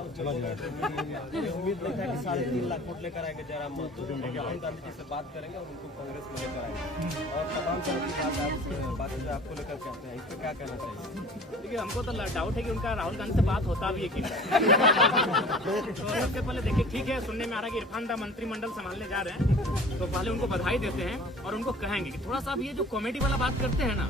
उम्मीद नहीं था कि 3.5 लाख वोट लेकर आएंगे जयराम महतो, राहुल गांधी जी से बात करेंगे और उनको कांग्रेस में लेकर आएंगे और तमाम तरह की बात जो आपको लेकर के आते हैं, इस पर क्या कहना चाहिए? देखिए, हमको तो डाउट है कि उनका राहुल गांधी से बात होता भी है कि नहीं। तो सबसे पहले देखिए, ठीक है, सुनने में आ रहा है कि इरफान दा मंत्रिमंडल संभालने जा रहे हैं, तो पहले उनको बधाई देते हैं और उनको कहेंगे कि थोड़ा सा अब ये जो कॉमेडी वाला बात करते हैं ना,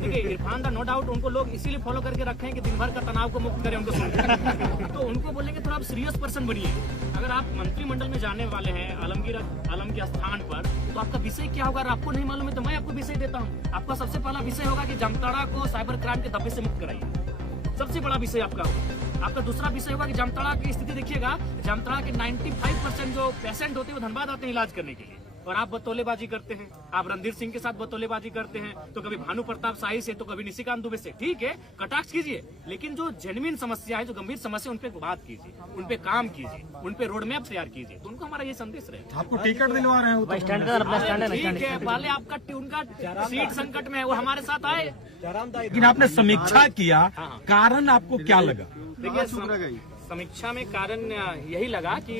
देखिए इरफान दा नो डाउट उनको लोग इसीलिए फॉलो करके रखे हैं कि दिन भर का तनाव को मुक्त करें उनको सुनकर। तो उनको बोलेंगे थोड़ा आप सीरियस पर्सन बनिए। अगर आप मंत्रिमंडल में जाने वाले हैं आलम के स्थान पर, तो आपका विषय क्या होगा? अगर आपको नहीं मालूम है तो मैं आपको विषय देता हूँ। आपका सबसे पहला विषय होगा कि जामताड़ा को साइबर क्राइम के धब्बे से मुक्त कराइए, सबसे बड़ा विषय आपका होगा। आपका दूसरा विषय होगा कि जामताड़ा की स्थिति देखिएगा, जामताड़ा के 95% जो पेशेंट होते हैं वो धनबाद आते हैं इलाज करने के लिए, और आप बतौलेबाजी करते हैं। आप रणधीर सिंह के साथ बतौलेबाजी करते हैं, तो कभी भानु प्रताप शाही से, तो कभी निशिकांत दुबे से। ठीक है, कटाक्ष कीजिए, लेकिन जो जेन्युइन समस्या है, जो गंभीर समस्या, उन पे बात कीजिए, उन पे काम कीजिए, उन पे रोड मैप तैयार कीजिए। तो उनको हमारा ये संदेश रहे। आपको टिकट दिलवा रहे हैं, ठीक है, पहले आपका उनका सीट संकट में है, वो हमारे साथ आए। लेकिन आपने समीक्षा किया, कारण आपको क्या लगा? देखिए, समीक्षा में कारण यही लगा कि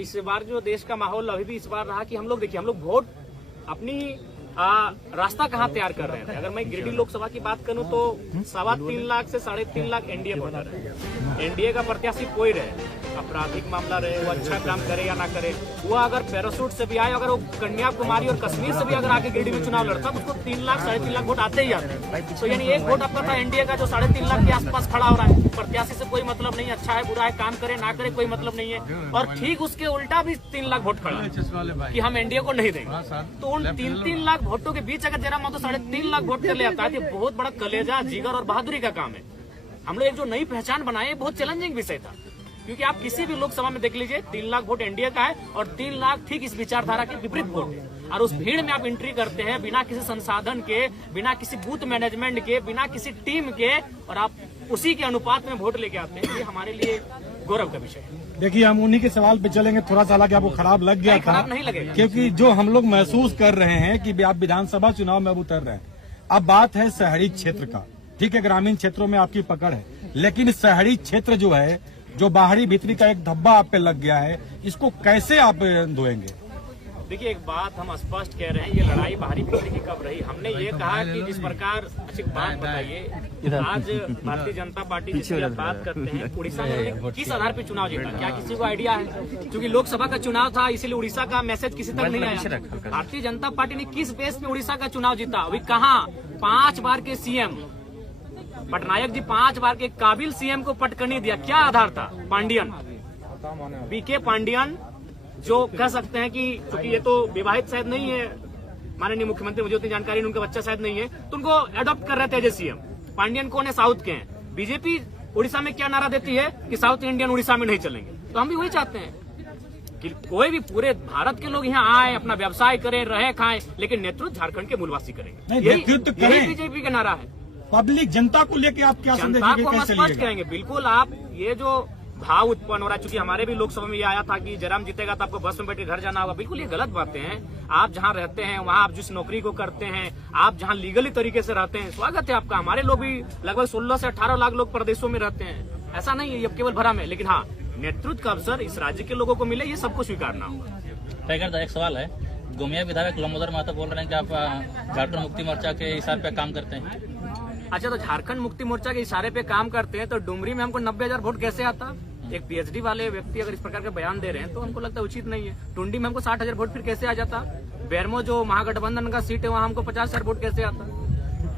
इस बार जो देश का माहौल अभी भी इस बार रहा कि हम लोग वोट अपनी रास्ता कहाँ तैयार कर रहे थे। अगर मैं गिरिडीह लोकसभा की बात करूं तो 3.25 लाख से 3.5 लाख एनडीए वोटर है। एनडीए का प्रत्याशी कोई रहे, आपराधिक मामला रहे, वो अच्छा काम करे या ना करे, वो अगर पैराशूट से भी आए, अगर वो कन्याकुमारी और कश्मीर से भी अगर आके गिरिडीह में चुनाव लड़ता तो उसको 3 लाख 3.5 लाख वोट आते ही आते। तो यानी एक वोट आपका था एनडीए का जो 3.5 लाख के आसपास खड़ा हो रहा है। प्रत्याशी से कोई मतलब नहीं, अच्छा है बुरा है, काम करे ना करे कोई मतलब नहीं है। और ठीक उसके उल्टा भी 3 लाख वोट खड़ा कि हम एनडीए को नहीं देंगे। तो उन 3 लाख वोटों के बीच अगर जयराम महतो 3.5 लाख वोट कर ले आता है, तो बहुत बड़ा कलेजा, जिगर और बहादुरी का काम है। हम लोग एक जो नई पहचान बनाए, बहुत चैलेंजिंग विषय था, क्योंकि आप किसी भी लोकसभा में देख लीजिए 3 लाख वोट एनडीए का है और 3 लाख ठीक इस विचारधारा के विपरीत वोट है। और उस भीड़ में आप एंट्री करते हैं बिना किसी संसाधन के, बिना किसी बूथ मैनेजमेंट के, बिना किसी टीम के, और आप उसी के अनुपात में वोट लेके आते हैं। ये हमारे लिए गौरव का विषय है। देखिए, हम उन्हीं के सवाल पे चलेंगे। थोड़ा सा हालांकि आपको खराब लग गया था, खराब नहीं लगेगा, क्योंकि जो हम लोग महसूस कर रहे हैं कि आप विधानसभा चुनाव में अब उतर रहे हैं। अब बात है शहरी क्षेत्र का, ठीक है, ग्रामीण क्षेत्रों में आपकी पकड़ है, लेकिन शहरी क्षेत्र जो है, जो बाहरी भीतरी का एक धब्बा आप पे लग गया है, इसको कैसे आप धोएंगे? देखिए, एक बात हम स्पष्ट कह रहे हैं, ये लड़ाई बाहरी भीतरी की कब रही? हमने ये कहा कि जिस प्रकार, अच्छी बात बताइए, आज भारतीय जनता पार्टी जिसकी आप बात करते हैं, उड़ीसा में किस आधार पर चुनाव जीता, क्या किसी को आइडिया है? क्योंकि लोकसभा का चुनाव था, इसीलिए उड़ीसा का मैसेज किसी तक नहीं आया। भारतीय जनता पार्टी ने किस बेस पे उड़ीसा का चुनाव जीता? अभी कहाँ 5 बार के सीएम पटनायक जी 5 बार के काबिल सीएम को पटकनी दिया, क्या आधार था? पांडियन, बीके पांडियन, जो कह सकते हैं कि क्योंकि ये तो विवाहित शायद नहीं है माननीय मुख्यमंत्री, मुझे उतनी जानकारी नहीं, उनका बच्चा शायद नहीं है, तो उनको अडॉप्ट कर रहे थे एज सीएम। पांडियन कौन है? साउथ के हैं। बीजेपी उड़ीसा में क्या नारा देती है कि साउथ इंडियन उड़ीसा में नहीं चलेंगे। तो हम भी वही चाहते हैं कि कोई भी पूरे भारत के लोग यहाँ आए, अपना व्यवसाय करें, रहे खाएं, लेकिन नेतृत्व झारखंड के मूलवासी करेंगे। यही बीजेपी का नारा है। पब्लिक जनता को लेके आप क्या संदेश जनता को हम स्पष्ट करेंगे। बिल्कुल, आप ये जो भाव उत्पन्न हो रहा है, चूंकि हमारे भी लोकसभा में ये आया था कि जयराम जीतेगा तो आपको बस में बैठ के घर जाना होगा, बिल्कुल ये गलत बातें हैं। आप जहां रहते हैं, वहां आप जिस नौकरी को करते हैं, आप जहां लीगली तरीके से रहते हैं, स्वागत है आपका। हमारे लोग भी लगभग 16 से 18 लाख लोग प्रदेशों में रहते हैं, ऐसा नहीं है ये केवल भ्रम है। लेकिन हाँ, नेतृत्व का अवसर इस राज्य के लोगों को मिले, ये सबको स्वीकारना होगा। टाइगर, एक सवाल है, गोमिया विधायक लंबोदर महतो बोल रहे हैं कि आप झारखंड मुक्ति मोर्चा के इशारे पे काम करते हैं। अच्छा, तो झारखंड मुक्ति मोर्चा के इशारे पे काम करते हैं, तो डुमरी में हमको 90,000 वोट कैसे आता? एक पीएचडी वाले व्यक्ति अगर इस प्रकार का बयान दे रहे हैं तो हमको लगता है उचित नहीं है। टुंडी में हमको 60,000 वोट फिर कैसे आ जाता? बेरमो जो महागठबंधन का सीट है, वहाँ हमको 50,000 वोट कैसे आता?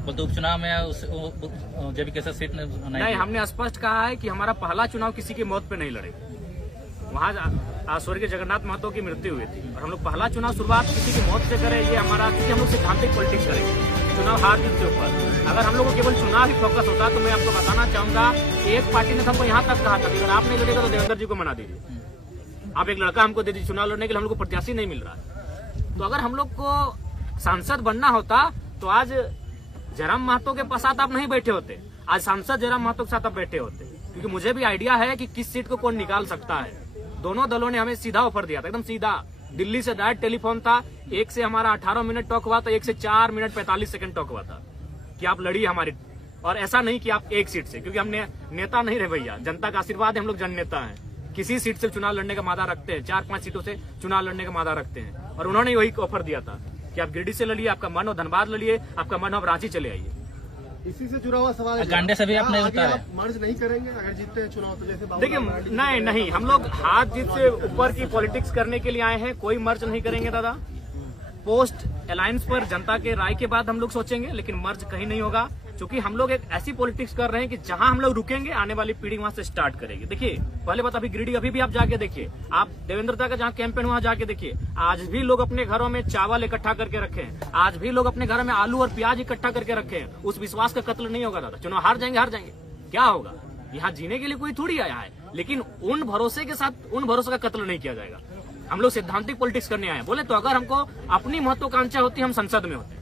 बोलते उपचुनाव में जेबी कैसे सीट नहीं, हमने स्पष्ट कहा है कि हमारा पहला चुनाव किसी की मौत पे नहीं लड़े। वहाँ स्वर्गीय जगन्नाथ महतो की मृत्यु हुई थी और हम लोग पहला चुनाव शुरुआत किसी की मौत से करें, ये हमारा, क्योंकि हम लोग सिद्धांतिक पॉलिटिक्स करेंगे चुनाव हार जीत के ऊपर। अगर हम लोग को केवल चुनाव ही फोकस होता तो मैं आपको बताना चाहूंगा, एक पार्टी ने हमको यहाँ तक कहा था कि अगर आप नहीं लड़ेगा तो देवेंद्र जी को मना दीजिए, आप एक लड़का हमको दे दीजिए चुनाव लड़ने के लिए, हम लोग को प्रत्याशी नहीं मिल रहा है। तो अगर हम लोग को सांसद बनना होता तो आज जयराम महतो के साथ आप नहीं बैठे होते, आज सांसद जयराम महतो के साथ आप बैठे होते, क्योंकि मुझे भी आइडिया है कि किस सीट को कौन निकाल सकता है। दोनों दलों ने हमें सीधा ऑफर दिया था, एकदम सीधा, दिल्ली से डायरेक्ट टेलीफोन था, एक से हमारा 18 मिनट टॉक हुआ था, एक से 4 मिनट 45 सेकंड टॉक हुआ था कि आप लड़िए हमारी और ऐसा नहीं कि आप एक सीट से, क्योंकि हमने नेता नहीं रहे भैया, जनता का आशीर्वाद है, हम लोग जननेता हैं। किसी सीट से चुनाव लड़ने का वादा रखते हैं, 4-5 सीटों से चुनाव लड़ने का वादा रखते हैं, और उन्होंने वही ऑफर दिया था कि आप गिरिडीह से लड़िए, आपका मन हो धनबाद लड़िए, आपका मन हो आप रांची चले आइए। इसी से जुड़ा हुआ सवाल है, गांडे से भी आपने आगे बताया। आप मर्ज नहीं करेंगे अगर जीतते हैं चुनाव तो? जैसे देखिए, नहीं, हम लोग हाथ जीत से ऊपर की पॉलिटिक्स करने के लिए आए हैं, कोई मर्ज नहीं करेंगे दादा। पोस्ट अलायंस पर जनता के राय के बाद हम लोग सोचेंगे, लेकिन मर्ज कहीं नहीं होगा, क्योंकि हम लोग एक ऐसी पॉलिटिक्स कर रहे हैं कि जहां हम लोग रुकेंगे आने वाली पीढ़ी वहां से स्टार्ट करेगी। देखिए, पहले बात, अभी गिरिडीह अभी भी आप जाके देखिए, आप देवेंद्रता का जहां कैंपेन वहां जाके देखिए, आज भी लोग अपने घरों में चावल इकट्ठा करके रखे हैं, आज भी लोग अपने घरों में आलू और प्याज इकट्ठा करके रखे हैं। उस विश्वास का कत्ल नहीं होगा दादा। चुनाव हार जाएंगे, क्या होगा? यहाँ जीने के लिए कोई थोड़ी आया है, लेकिन उन भरोसे के साथ उन भरोसे का कत्ल नहीं किया जाएगा। हम लोग सैद्धांतिक पॉलिटिक्स करने आए हैं। बोले तो अगर हमको अपनी महत्वाकांक्षा होती, हम संसद में होते।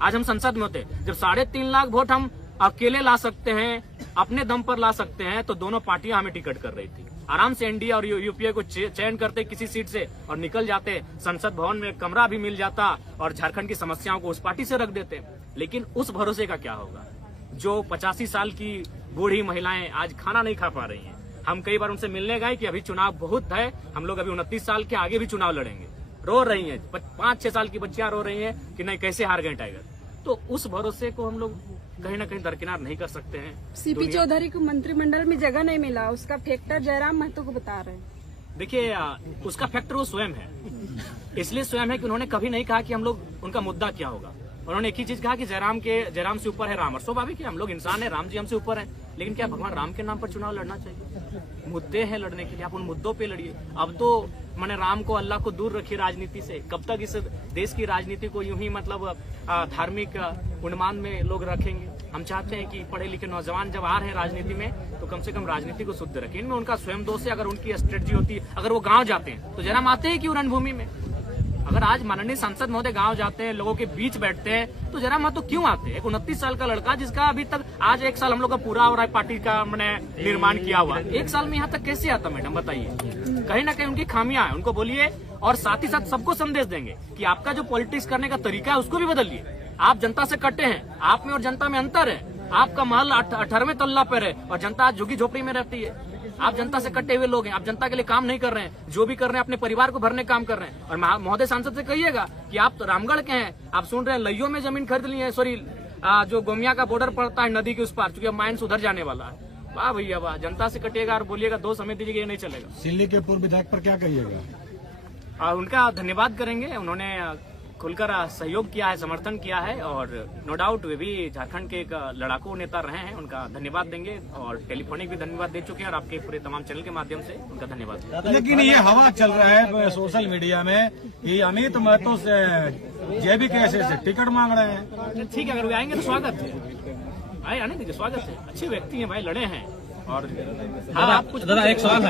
आज हम संसद में होते, जब 3.5 लाख वोट हम अकेले ला सकते हैं, अपने दम पर ला सकते हैं, तो दोनों पार्टियां हमें टिकट कर रही थी। आराम से एनडीए और यूपीए को चयन करते किसी सीट से और निकल जाते, संसद भवन में कमरा भी मिल जाता और झारखंड की समस्याओं को उस पार्टी से रख देते। लेकिन उस भरोसे का क्या होगा? जो 85 साल की बूढ़ी महिलाएं आज खाना नहीं खा पा रही हैं। हम कई बार उनसे मिलने गए कि अभी चुनाव बहुत है, हम लोग अभी 29 साल के आगे भी चुनाव लड़ेंगे। रो रही हैं, 5-6 साल की बच्चियां रो रही हैं कि नहीं, कैसे हार गए टाइगर। तो उस भरोसे को हम लोग कहीं ना कहीं दरकिनार नहीं कर सकते हैं। सीपी चौधरी को मंत्रिमंडल में जगह नहीं मिला, उसका फैक्टर जयराम महतो को बता रहे हैं। देखिए, उसका फैक्टर वो स्वयं है, इसलिए स्वयं है कि उन्होंने कभी नहीं कहा कि हम लोग उनका मुद्दा क्या होगा। उन्होंने एक ही चीज कहा कि जयराम से ऊपर है राम। और स्वाभाविक है, हम लोग इंसान है, राम जी हमसे ऊपर है, लेकिन क्या भगवान राम के नाम पर चुनाव लड़ना चाहिए? मुद्दे हैं लड़ने के लिए, आप उन मुद्दों पे लड़िए। अब तो मैंने राम को, अल्लाह को दूर रखिए राजनीति से। कब तक इस देश की राजनीति को यूं ही मतलब धार्मिक उन्माद में लोग रखेंगे? हम चाहते हैं कि पढ़े लिखे नौजवान जब आ रहे हैं राजनीति में, तो कम से कम राजनीति को शुद्ध रखें। इनमें उनका स्वयं दोष है। अगर उनकी स्ट्रेटजी होती, अगर वो गाँव जाते हैं तो जयराम आते हैं क्यों रणभूमि में? अगर आज माननीय सांसद महोदय गांव जाते हैं, लोगों के बीच बैठते हैं, तो जयराम महतो क्यों आते हैं? एक 29 साल का लड़का, जिसका अभी तक आज 1 साल हम लोग का पूरा हो रहा है, पार्टी का मैंने निर्माण किया हुआ, 1 साल में यहाँ तक कैसे आता? मैडम बताइए। कहीं ना कहीं उनकी खामियां हैं, उनको बोलिए। और साथ ही साथ सबको संदेश देंगे कि आपका जो पॉलिटिक्स करने का तरीका है उसको भी बदलिए। आप जनता से कटे हैं, आप में और जनता में अंतर है। आपका महल 18वें तल्ला पर है और जनता आज झुग्गी झोपड़ी में रहती है। आप जनता से कटे हुए लोग हैं, आप जनता के लिए काम नहीं कर रहे हैं। जो भी कर रहे हैं अपने परिवार को भरने काम कर रहे हैं। और महोदय सांसद से कहिएगा कि आप तो रामगढ़ के हैं, आप सुन रहे हैं लइयों में जमीन खरीद ली है, सॉरी जो गोमिया का बॉर्डर पड़ता है नदी के उस पार, चूंकि माइंस उधर जाने वाला है। वाह भैया वाह, जनता से कटिएगा और बोलिएगा 2 समय दीजिएगा, ये नहीं चलेगा। सिल्ली के पूर्व विधायक पर क्या कहिएगा? उनका धन्यवाद करेंगे, उन्होंने खुलकर सहयोग किया है, समर्थन किया है, और नो डाउट वे भी झारखंड के एक लड़ाकू नेता रहे हैं। उनका धन्यवाद देंगे और टेलीफोनिक भी धन्यवाद दे चुके हैं, और आपके पूरे तमाम चैनल के माध्यम से उनका धन्यवाद। लेकिन ये हवा चल रहा है सोशल मीडिया में कि अमित महतो से जेबी कैसे से टिकट मांग रहे हैं। ठीक है, अगर वे आएंगे तो स्वागत है, आने दीजिए, स्वागत है। अच्छे व्यक्ति हैं भाई, लड़े हैं। और दादा एक सवाल,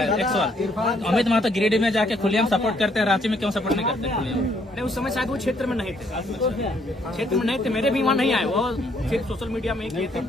अमित महतो गिरिडीह में जाके खुलेआम सपोर्ट करते हैं, रांची में क्यों सपोर्ट नहीं करते खुलेआम? नहीं, उस समय शायद वो क्षेत्र में नहीं थे, मेरे भी वहाँ नहीं आए, वो सिर्फ सोशल मीडिया में ही किए थे।